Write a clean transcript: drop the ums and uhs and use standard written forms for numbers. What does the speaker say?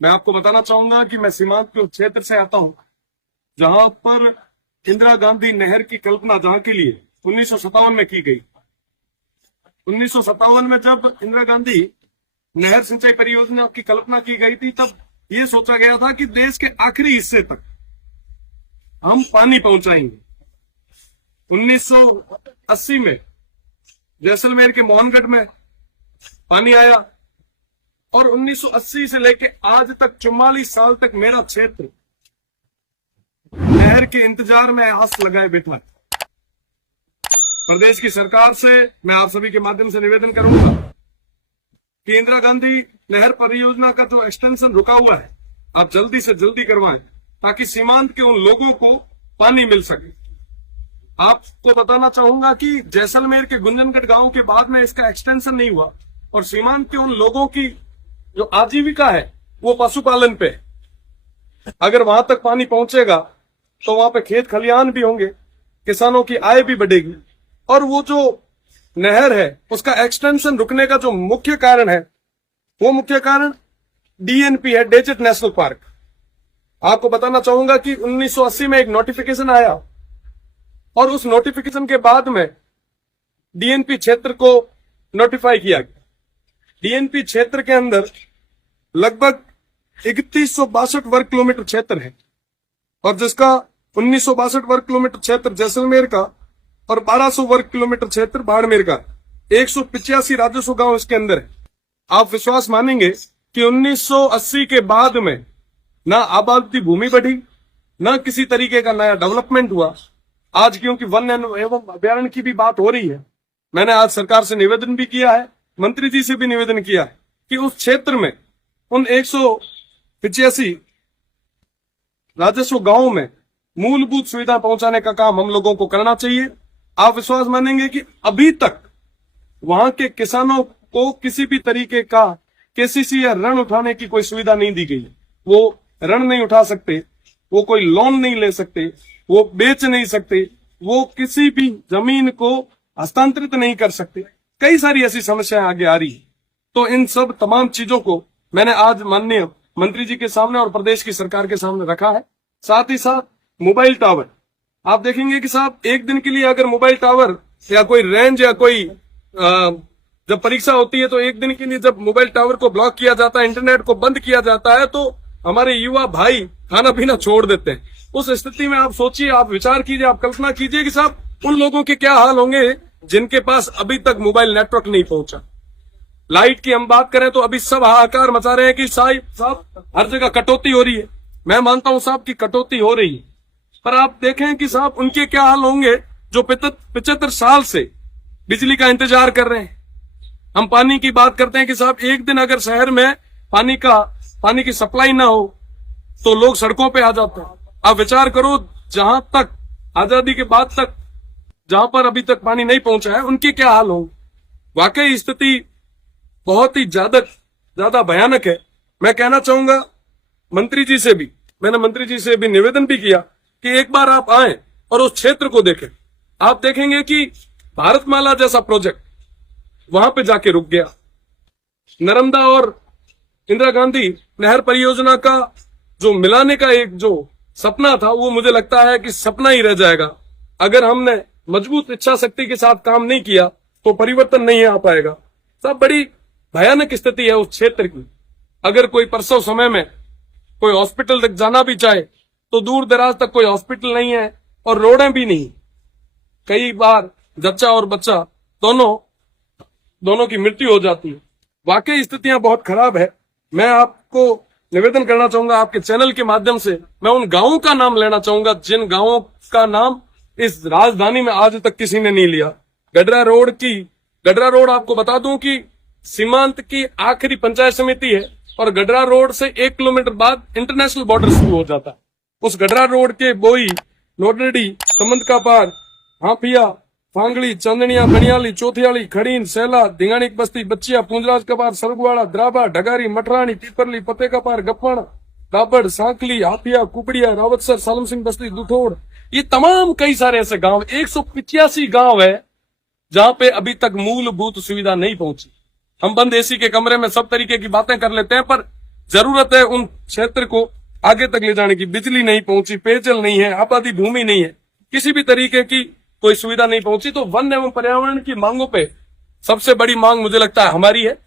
मैं आपको बताना चाहूंगा कि मैं सीमांत के उस क्षेत्र से आता हूं जहां पर इंदिरा गांधी नहर की कल्पना जहां के लिए 1957 में की गई। 1957 में जब इंदिरा गांधी नहर सिंचाई परियोजना की कल्पना की गई थी, तब ये सोचा गया था कि देश के आखिरी हिस्से तक हम पानी पहुंचाएंगे। 1980 में जैसलमेर के मोहनगढ़ में पानी आया और 1980 से लेके आज तक 44 साल तक मेरा क्षेत्र नहर के इंतजार में आस लगाए बैठा है। प्रदेश की सरकार से मैं आप सभी के माध्यम से निवेदन करूंगा कि इंदिरा गांधी नहर परियोजना का जो एक्सटेंशन रुका हुआ है, आप जल्दी से जल्दी करवाएं ताकि सीमांत के उन लोगों को पानी मिल सके। आपको बताना चाहूंगा कि जैसलमेर के गुंजनगढ़ गांव के बाद में इसका एक्सटेंशन नहीं हुआ और सीमांत के उन लोगों की जो आजीविका है वो पशुपालन पे है। अगर वहां तक पानी पहुंचेगा तो वहां पे खेत खलिहान भी होंगे, किसानों की आय भी बढ़ेगी। और वो जो नहर है उसका एक्सटेंशन रुकने का जो मुख्य कारण है, वो मुख्य कारण डीएनपी है, डेजर्ट नेशनल पार्क। आपको बताना चाहूंगा कि 1980 में एक नोटिफिकेशन आया और उस नोटिफिकेशन के बाद में डीएनपी क्षेत्र को नोटिफाई किया गया। डीएनपी क्षेत्र के अंदर लगभग 3162 वर्ग किलोमीटर क्षेत्र है और जिसका 1962 वर्ग किलोमीटर क्षेत्र जैसलमेर का और 1200 वर्ग किलोमीटर क्षेत्र बाड़मेर का, 185 राजस्व गांव इसके अंदर है। आप विश्वास मानेंगे कि 1980 के बाद में ना आबादी भूमि बढ़ी, ना किसी तरीके का नया डेवलपमेंट हुआ। आज क्योंकि वन एवं अभ्यारण्य की भी बात हो रही है, मैंने आज सरकार से निवेदन भी किया है, मंत्री जी से भी निवेदन किया है कि उस क्षेत्र में उन 185 राजस्व गांवों में मूलभूत सुविधा पहुंचाने का काम हम लोगों को करना चाहिए। आप विश्वास मानेंगे कि अभी तक वहां के किसानों को किसी भी तरीके का केसीसी या ऋण उठाने की कोई सुविधा नहीं दी गई है। वो ऋण नहीं उठा सकते, वो कोई लोन नहीं ले सकते, वो बेच नहीं सकते, वो किसी भी जमीन को हस्तांतरित नहीं कर सकते। कई सारी ऐसी समस्याएं आगे आ रही है। तो इन सब तमाम चीजों को मैंने आज माननीय मंत्री जी के सामने और प्रदेश की सरकार के सामने रखा है। साथ ही साथ मोबाइल टावर, आप देखेंगे कि साहब एक दिन के लिए अगर मोबाइल टावर या कोई रेंज या कोई जब परीक्षा होती है तो एक दिन के लिए जब मोबाइल टावर को ब्लॉक किया जाता है, इंटरनेट को बंद किया जाता है, तो हमारे युवा भाई खाना पीना छोड़ देते हैं। उस स्थिति में आप सोचिए, आप विचार कीजिए, आप कल्पना कीजिए कि साहब उन लोगों के क्या हाल होंगे जिनके पास अभी तक मोबाइल नेटवर्क नहीं पहुंचा। लाइट की हम बात करें तो अभी सब हाहाकार मचा रहे हैं कि साहब हर जगह कटौती हो रही है। मैं मानता हूं साहब की कटौती हो रही है, पर आप देखें कि साहब उनके क्या हाल होंगे जो 75 साल से बिजली का इंतजार कर रहे हैं। हम पानी की बात करते हैं कि साहब एक दिन अगर शहर में पानी की सप्लाई ना हो तो लोग सड़कों पे आ जाते हैं। आप विचार करो, जहां तक आजादी के बाद तक जहां पर अभी तक पानी नहीं पहुंचा है उनके क्या हाल होंगे। वाकई स्थिति बहुत ही ज्यादा भयानक है। मैं कहना चाहूंगा मंत्री जी से भी, मैंने मंत्री जी से भी निवेदन भी किया कि एक बार आप आए और उस क्षेत्र को देखें। आप देखेंगे कि भारतमाला जैसा प्रोजेक्ट वहां पे जाके रुक गया। नर्मदा और इंदिरा गांधी नहर परियोजना का जो मिलाने का एक जो सपना था, वो मुझे लगता है कि सपना ही रह जाएगा। अगर हमने मजबूत इच्छा शक्ति के साथ काम नहीं किया तो परिवर्तन नहीं आ पाएगा। सब बड़ी भयानक स्थिति है उस क्षेत्र की। अगर कोई प्रसव समय में कोई हॉस्पिटल तक जाना भी चाहे तो दूर दराज तक कोई हॉस्पिटल नहीं है और रोडें भी नहीं। कई बार जच्चा और बच्चा दोनों की मृत्यु हो जाती है। वाकई स्थितियां बहुत खराब है। मैं आपको निवेदन करना चाहूंगा आपके चैनल के माध्यम से, मैं उन गांवों का नाम लेना चाहूंगा जिन गांवों का नाम इस राजधानी में आज तक किसी ने नहीं लिया। गडरा रोड आपको बता दूं कि सीमांत की आखिरी पंचायत समिति है और गडरा रोड से 1 किलोमीटर बाद इंटरनेशनल बॉर्डर शुरू हो जाता है। उस गडरा रोड के बोई, नोडडी, समंद का पार, हाफिया, फांगड़ी, चंदनिया, बनियाली, चौथियाली, खड़ीन, सेला, धिंगानी बस्ती, बच्चिया, पूंजराज का पार, सरगुवाड़ा, द्राबा, ढगारी, मठरानी, पीपरली, पते का पार, गप्पण, दाबड़, सांकली, हाफिया, कुपड़िया, रावतसर, सालम सिंह बस्ती, दुथोड़, ये तमाम कई सारे ऐसे गांव, 185 गांव है जहां पे अभी तक मूलभूत सुविधा नहीं पहुंची। हम बंद एसी के कमरे में सब तरीके की बातें कर लेते हैं, पर जरूरत है उन क्षेत्र को आगे तक ले जाने की। बिजली नहीं पहुंची, पेयजल नहीं है, आबादी भूमि नहीं है, किसी भी तरीके की कोई सुविधा नहीं पहुंची, तो वन एवं पर्यावरण की मांगों पे सबसे बड़ी मांग मुझे लगता है हमारी है।